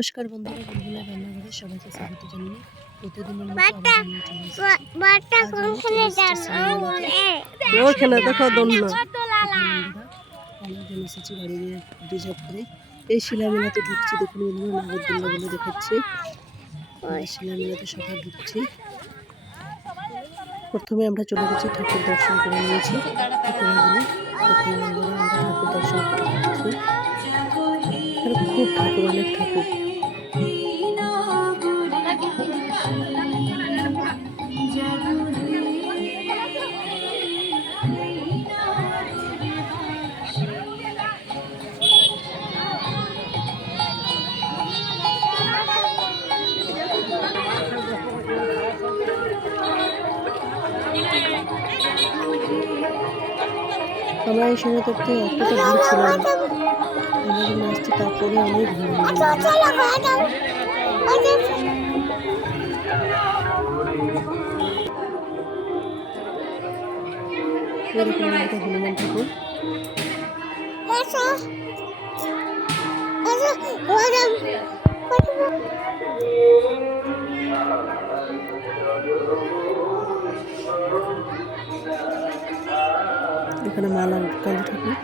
নমস্কার বন্ধুরা, বুলবুলা রান্নাঘরে সবাইকে স্বাগত জানিয়ে প্রতিদিনের এসেছি বাড়ি রিজার্ভ করে। এই শিলামেলাতে ঢুকছি, দেখুন বন্ধুরা, নাগরদোল্লা বলে দেখাচ্ছে। শিলামেলাতে সবাই ঢুকছি। প্রথমে আমরা চলে গেছি, ঠাকুর দর্শন করে নিয়েছি। ঠাকুর দর্শন করে নিয়েছি। খুব ঠাকুর, অনেক ঠাকুর। আমরা এই সময় করতে অতটা ভিড় ছিল না, আমরা যখন আসছি তারপরে অনেক ভিড়। হনুমান ঠাকুর এখানে মালা কালী ঠাকুর,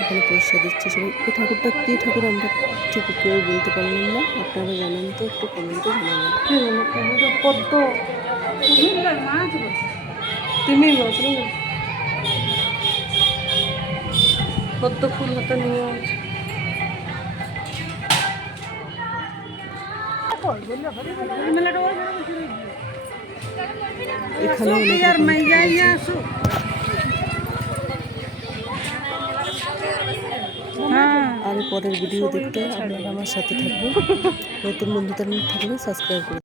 এখানে পয়সা দিচ্ছে সবাই। এই ঠাকুরটা কি ঠাকুর আমরা ঠিক কেউ বলতে পারলাম না, আপনারা জানেন তো একটু কমেন্টে জানাবেন। পদ্ম ফুল হাতে নিয়ে এখানে আর পরের ভিডিও দেখতে আপনারা আমার সাথে থাকবেন। নতুন বন্ধুদের থাকলে সাবস্ক্রাইব করুন।